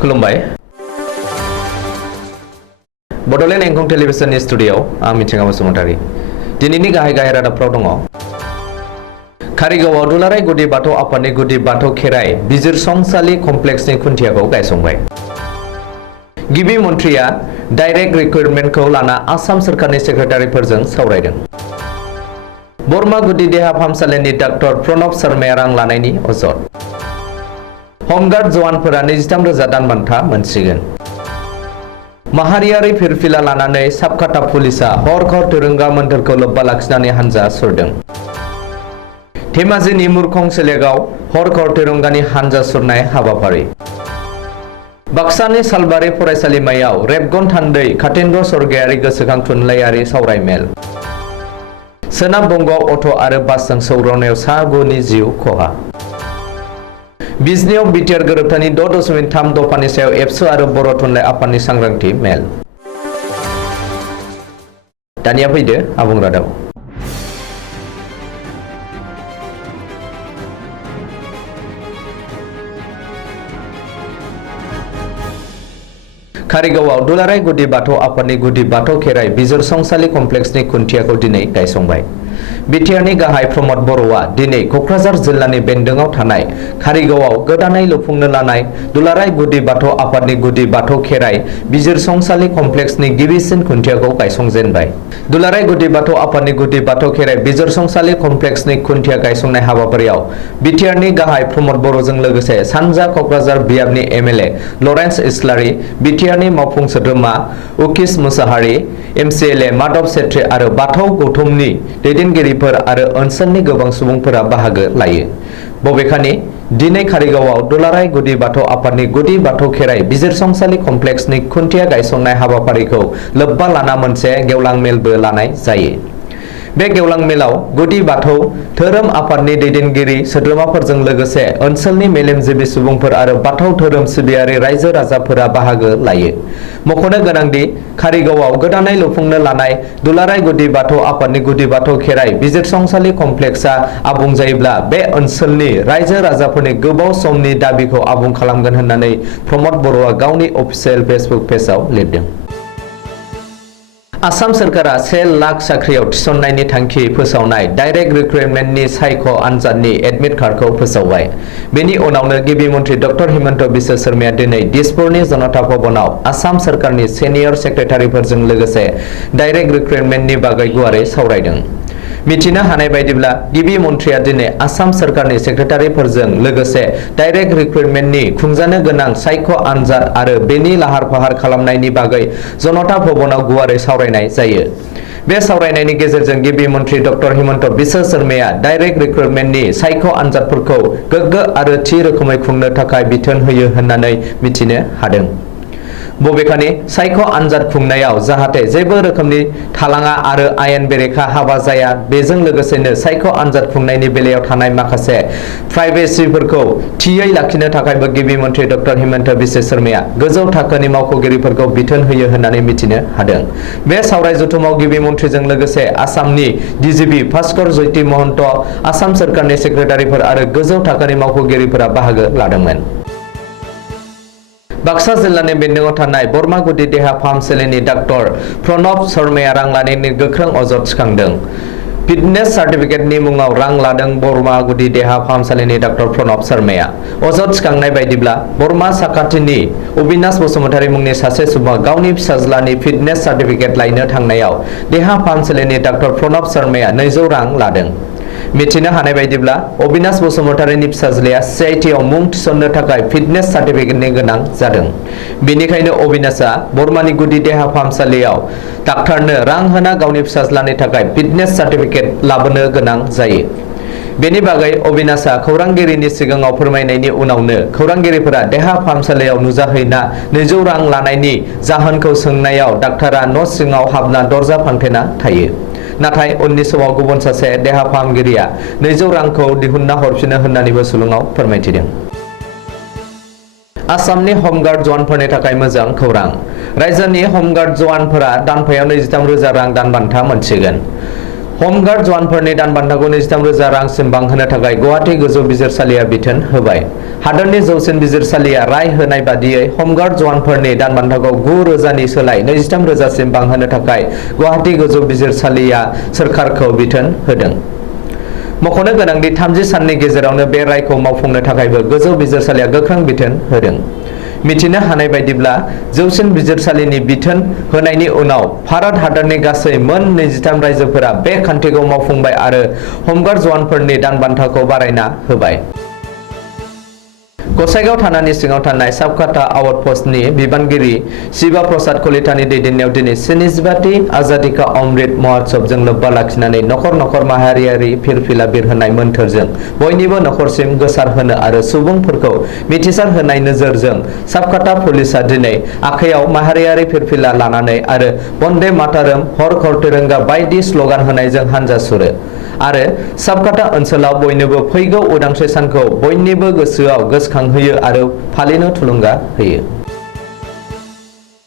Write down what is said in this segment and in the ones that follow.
खुलुमबाय बड'लेण्ड एंखं टेलिभिजननि स्टुडिय'आव आं मिथिंगा बसुमतारी दिनैनि गाहाय रादाबफ्राव दङ कारिगावआव दुलाराय गुदि बाथौ आफादनि गुदि बाथौ खेराइ बिजिरसंसालि कमप्लेक्सनि खुन्थियाखौ गायसंबाय गिबि मन्थ्रिया डाइरेक्ट रिक्रुटमेन्टखौ लाना आसाम सोरखारनि सेक्रेटारिफोरजों सावरायदों बरमा गुदि देहा फाहामसालिनि डाक्टर प्रणब शर्माया रां लानायनि अजद हमगार्ड जवानफोरा 23,000 दान बान्था मोनसिगोन माहारियारि फिरफिला लानानै साबकाटा पुलिसा हर दोरोंगा मोन्थोरखौ लोब्बा लाखिनानै हानजा सुरदों धेमाजिनि मुरखं सेलेगाव हर दोरोंगानि हानजा सुरनाय हाबाफारि बाक्सानि सालबारि फरायसालिमायाव रेबगन थान्दै खातेन्द्र सरगयारि गोसोखां थुनलाइयारि सावरायमेल सोनाब बंग'आव अट' आरो बासजों सौग्रावनायाव सा 9 नि जिउ खहा बिजनियाव बिटिआर गोरोबथानि 6.3 दफानि सायाव एबसु आरो बर' थुनलाइ आफादनि सांग्रांथि मेल दानिया फैदो आबुं रादाब कारिगावआव दुलाराय गुदि बाथौ आफादनि गुदि बाथौ खेराइ बिजिरसंसालि कमप्लेक्सनि खुन्थियाखौ दिनै गायसंबाय बिटिआरनि गाहाय प्रमद बर'आ दिनै क'क्राझार जिल्लानि बेन्दोङाव थानाय कारिगावआव गोदानै लुफुंनो लानाय दुलाराय गुदि बाथौ आफादनि गुदि बाथौ खेराइ बिजिरसंसालि कमप्लेक्सनि गिबिसिन खुन्थियाखौ गायसंजेनबाय दुलाराय गुदि बाथौ आफादनि गुदि बाथौ खेराइ बिजिरसंसालि कमप्लेक्सनि खुन्थिया गायसंनाय हाबाफारियाव बिटिआरनि गाहाय प्रमद बर'जों लोगोसे सानजा क'क्राझार बियाबनि एमएलए लरेन्स इस्लारि बिटिआरनि मावफुं सोद्रोमा उकिस मुसाहारि एमसिएलए माधव सेत्री आरो बाथौ गौथुमनि दैदेनगिरिफोर आरो ओनसोलनि गोबां सुबुंफोरा बाहागो लायो बबेखानि दिनै कारिगावआव दुलाराय गुदि बाथौ आफादनि गुदि बाथौ खेराइ बिजिरसंसालि कमप्लेक्सनि खुन्थिया गायसंनाय हाबाफारिखौ लोब्बा लाना मोनसे गेवलां मेलबो लानाय जायो बे गेवलां मेलाव गुदि बाथौ धोरोम आफादनि दैदेनगिरि सोद्रोमाफोरजों लोगोसे ओनसोलनि मेलेमजिबि सुबुंफोर आरो बाथौ धोरोम सिबियारि रायजो राजाफोरा बाहागो लायो मख'नो गोनांदि कारिगावआव गोदानै लुफुंनो लानाय दुलाराय गुदि बाथौ आफादनि गुदि बाथौ खेराइ बिजिरसंसालि कमप्लेक्सआ आबुं जायोब्ला बे ओनसोलनि रायजो राजाफोरनि गोबाव समनि दाबिखौ आबुं खालामगोन होननानै प्रमद बर'आ गावनि अफिसियेल फेसबुक पेजआव लिरदों आसाम सोरखारा 1 लाख साख्रियाव थिसननायनि थांखि फोसावनाय डाइरेक्ट रिक्रुटमेन्टनि सायख' आनजादनि एडमिट कार्डखौ फोसावबाय बेनि उनावनो गिबि मन्थ्रि डक्टर हिमन्त बिश्व शर्माया दिनै दिसपुरनि जनता भवनाव आसाम सोरखारनि सिनियर सेक्रेटारिफोरजों लोगोसे डाइरेक्ट रिक्रुटमेन्टनि बागै गुवारै सावरायदों मिथिनो हानाय बायदिब्ला गिबि मन्थ्रिया दिनै आसाम सोरखारनि सेक्रेटारिफोरजों लोगोसे डाइरेक्ट रिक्रुटमेन्टनि खुंजानो गोनां सायख' आनजाद आरो बेनि लाहार फाहार खालामनायनि बागै जनता भवनाव गुवारै सावरायनाय जायो बे सावरायनायनि गेजेरजों गिबि मन्थ्रि डक्टर हिमन्त बिश्व शर्माया डाइरेक्ट रिक्रुटमेन्टनि सायख' आनजादफोरखौ गोग्गो आरो थि रोखोमै खुंनो थाखाय बिथोन होयो होननानै मिथिनो हादों बबेखानि सायख' आनजाद खुंनायाव जाहाथे जेबो रोखोमनि थालाङा आरो आयेन बेरेखा हाबा जाया बेजों लोगोसेनो सायख' आनजाद खुंनायनि बेलायाव थानाय माखासे प्राइभेसिफोरखौ थियै लाखिनो थाखायबो गिबि मन्थ्रि डक्टर हिमन्त बिश्व शर्माया गोजौ थाखोनि मावख'गिरिफोरखौ बिथोन होयो होननानै मिथिनो हादों बे सावराय जथुमाव गिबि मन्थ्रिजों लोगोसे आसामनि डिजिपि भास्कर ज्योति महन्त आसाम सोरखारनि सेक्रेटारिफोर आरो गोजौ थाखोनि मावख'गिरिफोरा बाहागो लादोंमोन बाक्सा जिल्लानि बेन्दोङाव थानाय बरमा गुदि देहा फाहामसालिनि डाक्टर प्रणब शर्माया रां लानायनि गोख्रों अजद थिखांदों फिटनेस सार्टिफिकेटनि मुङाव रां लादों बरमा गुदि देहा फाहामसालिनि डाक्टर प्रणब शर्माया अजद थिखांनाय बायदिब्ला बरमा साखाथिनि अबिनाश बसुमतारी मुंनि सासे सुबुङा गावनि फिसाज्लानि फिटनेस सार्टिफिकेट लायनो थांनायाव देहा फाहामसालिनि डाक्टर प्रणब शर्माया 200 रां लादों मिथिनो हानाय बायदिब्ला अबिनाश बसुमतारीनि फिसाज्लाया सिआइटिआव मुं थिसननो थाखाय फिटनेस सार्टिफिकेटनि गोनां जादों बेनिखायनो अबिनाशआ बरमानि गुदि देहा फाहामसालियाव डाक्टारनो रां होना गावनि फिसाज्लानि थाखाय फिटनेस सार्टिफिकेट लाबोनो गोनां जायो बेनि बागै अबिनाशआ खौरांगिरिनि सिगाङाव फोरमायनायनि उनावनो खौरांगिरिफोरा देहा फाहामसालियाव नुजाहैना 200 रां लानायनि जाहोनखौ सोंनायाव डाक्टारा न' सिङाव हाबना दरजा फांथेना थायो नाथाय उननि समाव गुबुन सासे देहा फाहामगिरिया 200 रांखौ दिहुनना हरफिनो होननानैबो सुलुङाव फोरमायथिदों आसामनि हमगार्ड जवानफोरनि थाखाय मोजां खौरां राज्योनि हमगार्ड जवानफोरा दानफायाव 23,000 रां दान बान्था मोनसिगोन हमगार्ड जवानफोरनि दानबान्थाखौ 23,000 रांसिम बांहोनो थाखाय गुवाहाटी गोजौ बिजिरसालिया बिथोन होबाय। हादोरनि जौसिन बिजिरसालिया राय होनाय बादियै हमगार्ड जवानफोरनि दानबान्थाखौ 9,000 नि सोलाय 23,000 सिम बांहोनो थाखाय गुवाहाटी गोजौ बिजिरसालिया सोरखारखौ बिथोन होदों। मख'नो गोनांदि 30 साननि गेजेरावनो बे रायखौ मावफुंनो थाखायबो गोजौ बिजिरसालिया गोख्रों बिथोन होदों। मिथिनो हानाय बायदिब्ला जौसिन बिजिरसालिनि बिथोन होनायनि उनाव भारत हादरनि गासै मोन 23 रायजोफोरा बे खान्थिखौ मावफुंबाय आरो हमगार्ड जवानफोरनि दानबान्थाखौ बारायना होबाय। गसाइगाव थानानि सिङाव थानाय साबकाटा आउटपस्टनि बिबानगिरि शिवा प्रसाद कलितानि दैदेननायाव दिनै 75थि आजादी का अमृत महोत्सवजों लोब्बा लाखिनानै नखर नखर माहारियारि फिरफिला बिरहोनाय मोन्थोरजों बयनिबो नखरसिम गोसारहोनो आरो सुबुंफोरखौ मिथिसार होनाय नोजोरजों साबकाटा पुलिसा दिनै आखायाव माहारियारि फिरफिला लानानै आरो बन्दे मातारम हर घर तिरंगा बायदि स्लगान होनायजों हान्जा सुरो आरो साबकाटा ओनसोलाव बयनोबो फैगौ उदांस्रि सानखौ बयनिबो गोसोआव गोसोखांहोयो आरो फालिनो थुलुंगा होयो।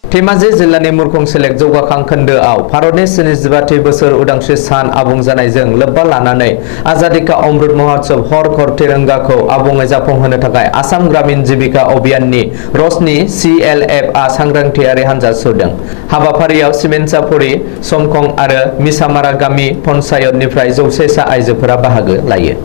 धेमाजि जिल्लानि मुरखं सेलेक जौगाखां खोन्दोआव भारतनि 75थि बोसोर उदांस्रि सान आबुं जानायजों लोब्बा लानानै आजादी का अमृत महोत्सव हर घर तिरंगाखौ आबुङै जाफुंहोनो थाखाय आसाम ग्रामीण जीविका अभियाननि रशनि CLF आ सांग्रांथियारि हान्जा सुरदों। हाबाफारियाव सिमेन्साफुरि, समखं आरो मिसामारा गामि पन्चायतनिफ्राय 100 सा आइजोफोरा बाहागो लायो।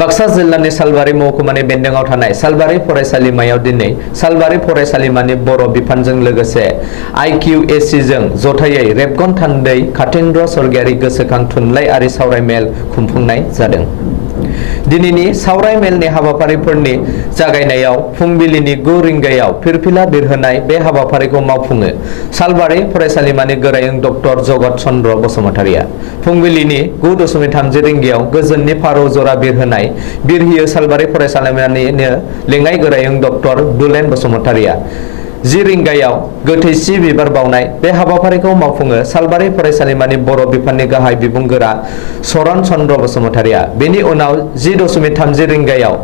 बाक्सा जिल्लानि सालबारि महकुमानि बेन्दोंआव थानाय सालबारि फरायसालिमायाव दिनै सालबारि फरायसालिमानि बर' बिफानजों लोगोसे IQAC जों जथायै रेबगन थान्दै कातीन्द्र स्वर्गियारि गोसोखां थुनलाइयारि सावरायमेल खुंफुंनाय जादों। दिनैनि सावरायमेलनि हाबाफारिफोरनि जागायनायाव फुंबिलिनि 9 रिंगायाव फिरफिला बिरहोनाय बे हाबाफारिखौ मावफुङो सालबारि फरायसालिमानि गोरायुं डक्टर जगत चन्द्र बसुमतारिया। फुंबिलिनि 9:30 रिंगायाव गोजोननि फारौ जरा बिरहोनाय बिरहोयो सालबारि फरायसालिमानिनो लेङाइ गोरायुं डक्टर दुलेन बसुमतारिया। 10 रिंगायाव गोथैसि बिबार बावनाय बे हाबाफारिखौ मावफुङो सालबारि फरायसालिमानि बर' बिफाननि गाहाय बिबुंगोरा चरण चन्द्र बसुमतारिया। बेनि उनाव 10:30 रिंगायाव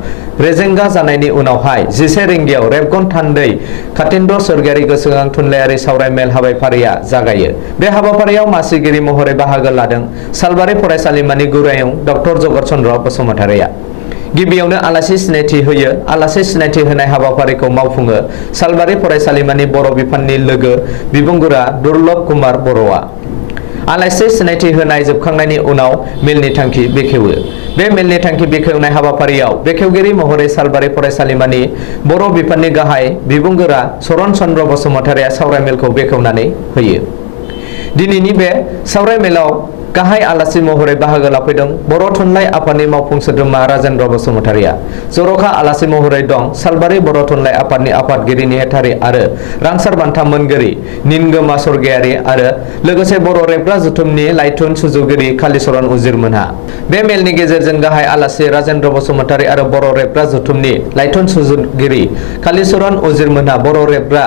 रेजेंगा जानायनि उनावहाय 11 रिंगायाव रेबगन थान्दै कातीन्द्र स्वर्गियारि गोसोखां थुनलाइयारि सावरायमेल हाबाफारिया जागायो। बे हाबाफारियाव मासिगिरि महरै बाहागो लादों सालबारि फरायसालिमानि गोरायुं डक्टर जगत चन्द्र बसुमतारिया। गिबियावनो आलासि सिनायथि होयो। आलासि सिनायथि होनाय हाबाफारिखौ मावफुङो सालबारि फरायसालिमानि बर' बिफाननि लोगो बिबुंगोरा दुर्लभ कुमार बर'आ। आलासि सिनायथि होनाय जोबखांनायनि उनाव मेलनि थांखि बेखेवो। बे मेलनि थांखि बेखेवनाय हाबाफारियाव बेखेवगिरि महरै सालबारि फरायसालिमानि बर' बिफाननि गाहाय बिबुंगोरा चरण चन्द्र बसुमतारिया सावरायमेलखौ बेखेवनानै होयो। दिनैनि बे सावरायमेलाव गाहाय आलासि महरै बाहागो लाफैदों बर' थुनलाइ आफादनि मावफुं सोद्रोमा राजेन्द्र बसुमतारिया। जर'खा आलासि महरै दं सालबारि बर' थुनलाइ आफादनि आफादगिरि नेहाथारि आरो रांसार बान्था मोनगिरि निनगोमा स्वर्गियारि आरो लोगोसे बर' रेबग्रा जथुमनि लाइथुन सुजुगिरि कालीचरण उजिरमोनहा। बे मेलनि गेजेरजों गाहाय आलासि राजेन्द्र बसुमतारि आरो बर' रेबग्रा जथुमनि लाइथुन सुजुगिरि कालीचरण उजिरमोनहा बर' रेबग्रा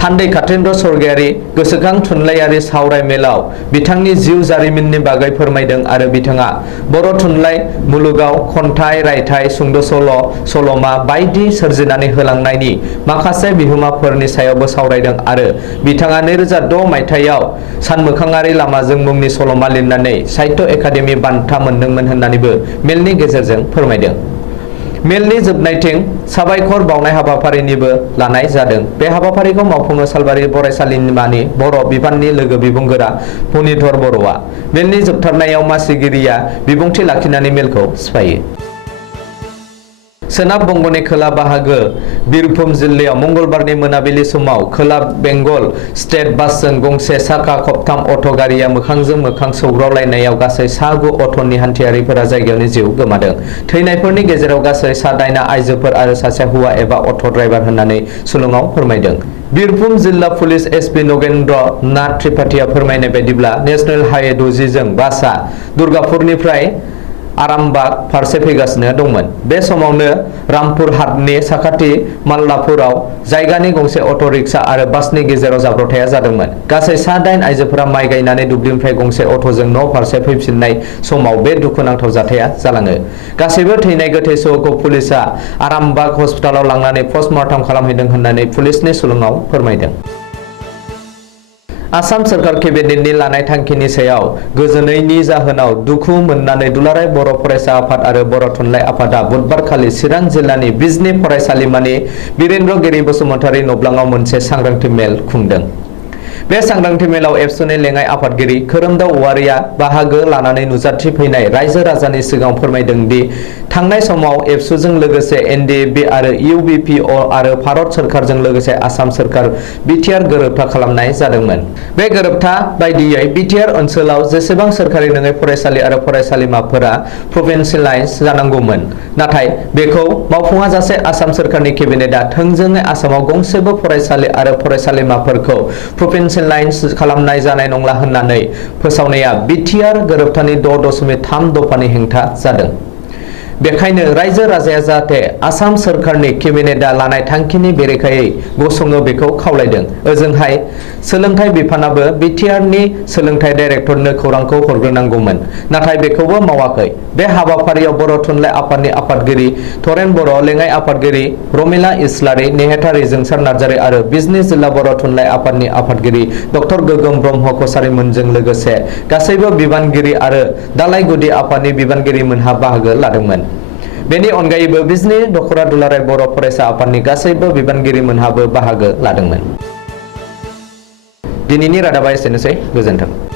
थान्दै कातीन्द्र स्वर्गियारि गोसोखां थुनलाइयारि सावरायमेलाव बिथांनि जिउ जारिमिननि बागै फोरमायदों आरो बिथाङा बर' थुनलाइ मुलुगाव खन्थाइ, रायथाइ, सुंद' सल', सल'मा बायदि सोरजिनानै होलांनायनि माखासे बिहोमाफोरनि सायावबो सावरायदों आरो बिथाङा 2006 मायथाइयाव सानमोखाङारि लामाजों मुंनि सल'मा लिरनानै साहित्य एकाडेमि बान्था मोनदोंमोन होननानैबो मेलनि गेजेरजों फोरमायदों। मेलनि जोबनायथिं साबायखर बावनाय हाबाफारिनिबो लानाय जादों। बे हाबाफारिखौ मावफुङो सालबारि फरायसालिमानि बर' बिफाननि लोगो बिबुंगोरा फनिधर बर'आ। मेलनि जोबथारनायाव मासिगिरिया बिबुंथि लाखिनानै मेलखौ सिफायो। सोनाब बंगनि खोला बाहागो बिरभुम जिल्लायाव मंगलबारनि मोनाबिलि समाव खोला बेंगल स्टेट बासजों गंसे साखा खबथाम अट' गारिया मोखांजों मोखां सौग्रावलायनायाव गासै 9 अट'नि हान्थियारिफोरा जायगायावनो जिउ गोमादों। थैनायफोरनि गेजेराव गासै 9 आइजोफोर आरो सासे हौवा एबा अट' ड्राइभार होननानै सुलुङाव फोरमायदों। बिरभुम जिल्ला पुलिस एसपि नगेन्द्र नाथ त्रिपाठीआ फोरमायनाय बायदिब्ला नेशनेल हाइवे 60 जों बासआ दुर्गापुरनिफ्राय आरामबाग फारसे फैगासिनो दंमोन। बे समावनो रामपुर हाटनि साखाथि माल्लापुराव जायगानि गंसे अट' रिक्सा आरो बासनि गेजेराव जाब्रबथाया जादोंमोन। गासै 9 आइजोफोरा माइ गायनानै दुब्लिनिफ्राय गंसे अट'जों न' फारसे फैफिननाय समाव बे दुखुनांथाव जाथाया जालाङो। गासैबो थैनाय गोथै सह'खौ पुलिसआ आरामबाग हस्पिटालाव लांनानै पस्टमर्टम खालामहैदों होननानै पुलिसनि सुलुङाव फोरमायदों। आसाम सोरखार केबिनेटनि लानाय थांखिनि सायाव गोजोनैनि जाहोनाव दुखु मोननानै दुलाराय बर' फरायसा आफाद आरो बर' थुनलाइ आफादा बुधबारखालि चिरां जिल्लानि बिजनी फरायसालिमानि बिरेन्द्र गिरि बसुमतारी नब्लाङाव मोनसे सांग्रांथि मेल खुंदों। बे सांग्रांथि मेलाव एबसुनि लेङाइ आफादगिरि खोरोमदाव औवारिया बाहागो लानानै नुजाथि फैनाय रायजो राजानि सिगाङाव फोरमायदों दि थांनाय समाव एबसुजों लोगोसे एनडिएफबि आरो इउबिपिअ आरो भारत सोरखारजों लोगोसे आसाम सोरखार बिटिआर गोरोबथा खालामनाय जादोंमोन। बे गोरोबथा बायदियै बिटिआर ओनसोलाव जेसेबां सोरखारि नङै फरायसालि आरो फरायसालिमाफोरा प्रभिन्सियेलाइज जानांगौमोन, नाथाय बेखौ मावफुङाजासे आसाम सोरखारनि केबिनेटआ थोंजोङै आसामाव गंसेबो फरायसालि आरो फरायसालिमाफोरखौ प्रभिन्सियेलाइज खालामनाय जानाय नंला होननानै फोसावनाया बिटिआर गोरोबथानि 6.3 दफानि हेंथा जादों। बेखायनो रायजो राजाया जाहाथे आसाम सोरखारनि केबिनेटआ लानाय थांखिनि बेरेखायै गसङो बेखौ खावलायदों। ओजोंहाय सोलोंथाइ बिफानाबो बिटिआरनि सोलोंथाइ डाइरेक्टरनो खौरांखौ हरग्रोनांगौमोन, नाथाय बेखौबो मावाखै। बे हाबाफारियाव बर' थुनलाइ आफादनि आफादगिरि थरेन बर', लेङाइ आफादगिरि रमिला इस्लारि, नेहाथारि जोंसार नार्जारि आरो बिजनी जिल्ला बर' थुनलाइ आफादनि आफादगिरि डक्टर गोगोम ब्रह्म कछारीमोनजों लोगोसे गासैबो बिबानगिरि आरो दालाइ गुदि आफादनि बिबानगिरिमोनहा बाहागो लादोंमोन। बेनि अनगायैबो बिजनी दख'रा दुलाराय बर' फरायसा आफादनि गासैबो बिबानगिरिमोनहाबो बाहागो लादोंमोन। दिनैनि रादाबा एसेनोसै, गोजोन्थों।